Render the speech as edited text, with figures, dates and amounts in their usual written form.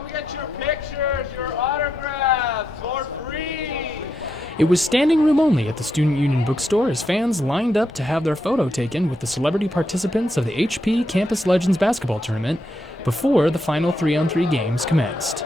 come get your pictures, your autographs for free. It was standing room only at the Student Union bookstore as fans lined up to have their photo taken with the celebrity participants of the HP Campus Legends basketball tournament before the final 3-on-3 games commenced.